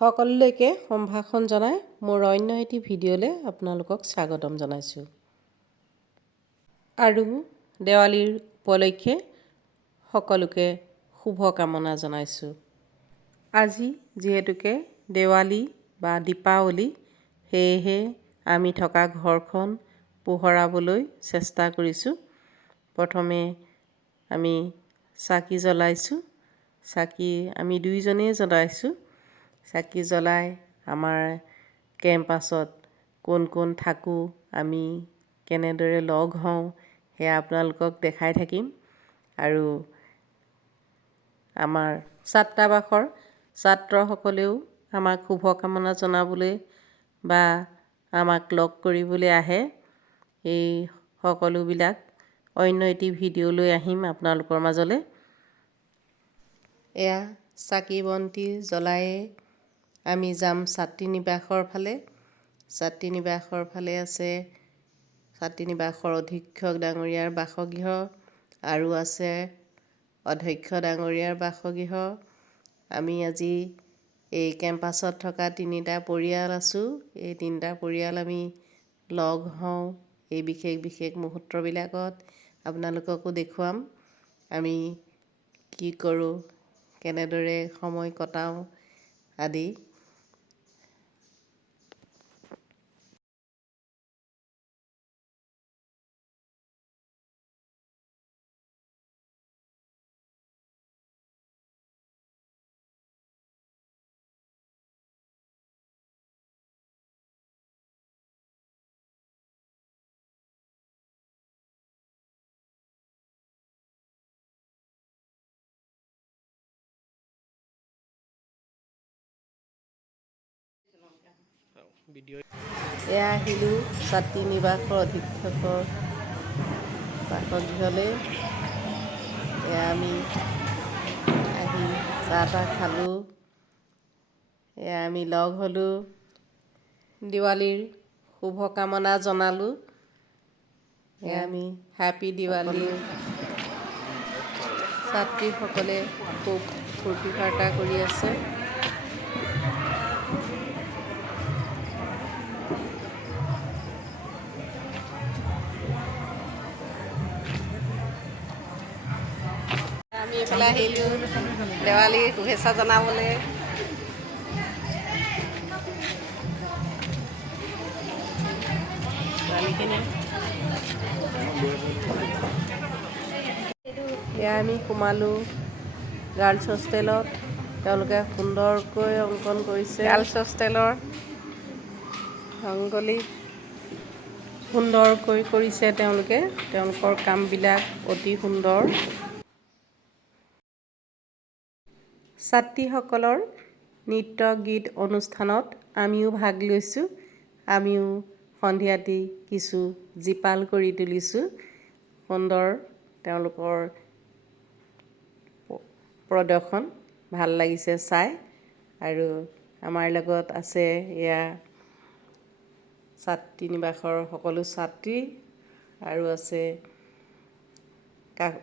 সকলোলৈকে সম্ভাষণ জনাই মোৰ অন্য এটি ভিডিঅ'লৈ আপোনালোকক স্বাগতম জনাইছোঁ। আৰু দেৱালীৰ উপলক্ষে সকলোকে শুভকামনা জনাইছোঁ। আজি যিহেতুকে দেৱালী বা দীপাৱলী, সেয়েহে আমি থকা ঘৰখন পোহৰাবলৈ চেষ্টা কৰিছোঁ। প্ৰথমে আমি চাকি জ্বলাইছোঁ। চাকি আমি দুইজনেই জ্বলাইছোঁ। চাকি জ্বলাই আমাৰ কেম্পাছত কোন কোন থাকোঁ, আমি কেনেদৰে লগ হওঁ, সেয়া আপোনালোকক দেখাই থাকিম। আৰু আমাৰ ছাত্ৰাবাসৰ ছাত্ৰসকলেও আমাক শুভকামনা জনাবলৈ বা আমাক লগ কৰিবলৈ আহে। এই সকলোবিলাক অন্য এটি ভিডিঅ' লৈ আহিম আপোনালোকৰ মাজলৈ। এয়া চাকি বন্তি জ্বলায়ে আমি যাম ছাত্ৰীনিবাসৰ ফালে। ছাত্ৰীনিবাসৰ ফালে আছে ছাত্ৰীনিবাসৰ অধীক্ষক ডাঙৰীয়াৰ বাসগৃহ, আৰু আছে অধ্যক্ষ ডাঙৰীয়াৰ বাসগৃহ। আমি আজি এই কেম্পাছত থকা 3টা পৰিয়াল আছোঁ। এই 3টা পৰিয়াল আমি লগ হওঁ এই বিশেষ বিশেষ মুহূৰ্তবিলাকত। আপোনালোককো দেখুৱাম আমি কি কৰোঁ, কেনেদৰে সময় কটাওঁ আদি। এয়া আহিলোঁ ছাত্ৰীনিবাসৰ অধীক্ষকৰ বাসগৃহলৈ। এয়া আমি আহি চাহ তাহ খালোঁ। এয়া আমি লগ হ'লোঁ, দিৱালীৰ শুভকামনা জনালোঁ। এয়া আমি হেপী দিৱালী। ছাত্ৰীসকলে খুব ফূৰ্তি ফাৰ্তা কৰি আছে। আমি এইফালে আহিলোঁ দেৱালীৰ শুভেচ্ছা জনাবলৈ। এয়া আমি সোমালোঁ গাৰ্লছ হোষ্টেলত। তেওঁলোকে সুন্দৰকৈ অংকন কৰিছে। গাৰ্লছ হোষ্টেলৰ ৰংগলী সুন্দৰকৈ কৰিছে তেওঁলোকে। তেওঁলোকৰ কামবিলাক অতি সুন্দৰ। ছাত্ৰীসকলৰ নৃত্য গীত অনুষ্ঠানত আমিও ভাগ লৈছোঁ। আমিও সন্ধিয়াটি কিছু জীপাল কৰি তুলিছোঁ। সুন্দৰ তেওঁলোকৰ প্ৰদৰ্শন ভাল লাগিছে চাই। আৰু আমাৰ লগত আছে এয়া ছাত্ৰীনিবাসৰ সকলো ছাত্ৰী, আৰু আছে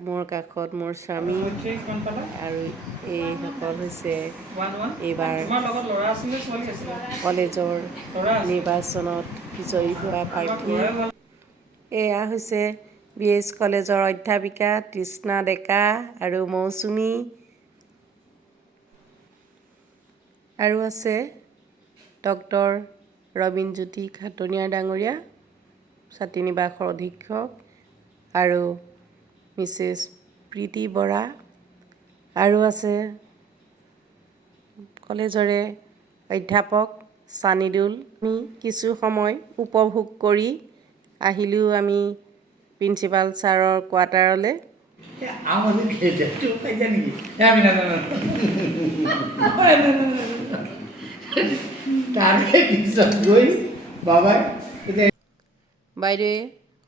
মোৰ কাষত মোৰ স্বামী, আৰু এইসকল হৈছে এইবাৰ কলেজৰ নিৰ্বাচনত বিজয়ী হোৱা প্ৰাৰ্থী। এয়া হৈছে BH কলেজৰ অধ্যাপিকা তৃষ্ণা ডেকা আৰু মৌচুমী, আৰু আছে ডক্টৰ ৰবীনজ্যোতি খাটনিয়াৰ ডাঙৰীয়া ছাত্ৰীনিবাসৰ অধীক্ষক, আৰু মিছেছ প্ৰীতি বৰা, আৰু আছে কলেজৰে অধ্যাপক ছানিদুল। আমি কিছু সময় উপভোগ কৰি আহিলোঁ আমি প্ৰিন্সিপাল ছাৰৰ কোৱাৰ্টাৰলৈ। বাইদেৱে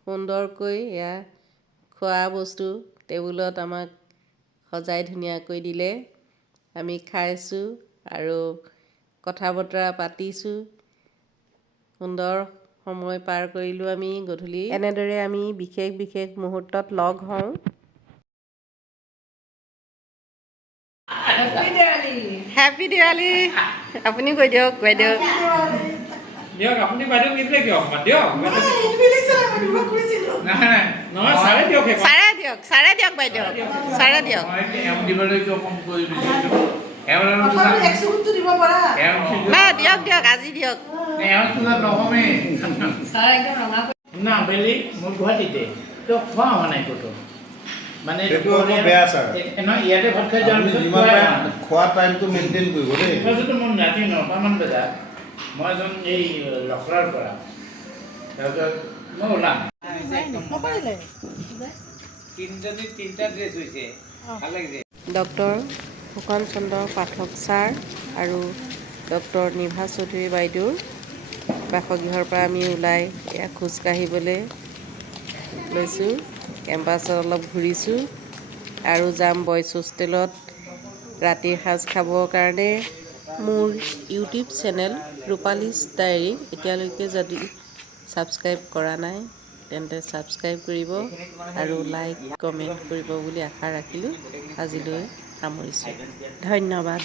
সুন্দৰকৈ এয়া খোৱা বস্তু টেবুলত আমাক সজাই ধুনীয়াকৈ দিলে। আমি খাইছোঁ আৰু কথা বতৰা পাতিছোঁ। সুন্দৰ সময় পাৰ কৰিলোঁ আমি গধূলি। এনেদৰে আমি বিশেষ বিশেষ মুহূৰ্তত লগ হওঁ। হেপী দিৱালী আপুনি কৈ দিয়ক বাইদেউ দিয়ক আপুনি বাইদেউ নিদিলে কিয় দিয়ক নহয় ছাৰে দিয়ক ছাৰে দিয়ক বাইদেউ ছাৰে দিয়ক দিবলৈ কিয় কম কৰি দিয়ক দিয়ক আজি দিয়ক নহমেই না আবেলি মোৰ গুৱাহাটীতে কিয় খোৱা হোৱা নাই ক'তো মানে ইয়াতে ভাত খাই যোৱাৰ পিছত খোৱা টাইমটো মেইনটেইন কৰিব দেই মোৰ ৰাতি 9টামান বজাত মই এজন এই লখৰাৰ পৰা তাৰপিছত মই ওলাম তিনিটা ড্ৰেছ হৈছে ভাল লাগিছে ডক্টৰ ফুকন চন্দ্ৰ পাঠক ছাৰ আৰু ডক্টৰ নিভা চৌধুৰী বাইদেউৰ বাসগৃহৰ পৰা আমি ওলাই খোজকাঢ়িবলৈ লৈছোঁ কেম্পাছত অলপ ঘূৰিছোঁ আৰু যাম বইজ হোষ্টেলত ৰাতিৰ সাজ খাবৰ কাৰণে মোৰ ইউটিউব চেনেল ৰূপালীছ ডায়েৰী এতিয়ালৈকে যদি ছাবস্ক্ৰাইব কৰা নাই তেন্তে ছাবস্ক্ৰাইব কৰিব আৰু লাইক কমেণ্ট কৰিব বুলি আশা ৰাখিলোঁ আজিলৈ সামৰিছোঁ ধন্যবাদ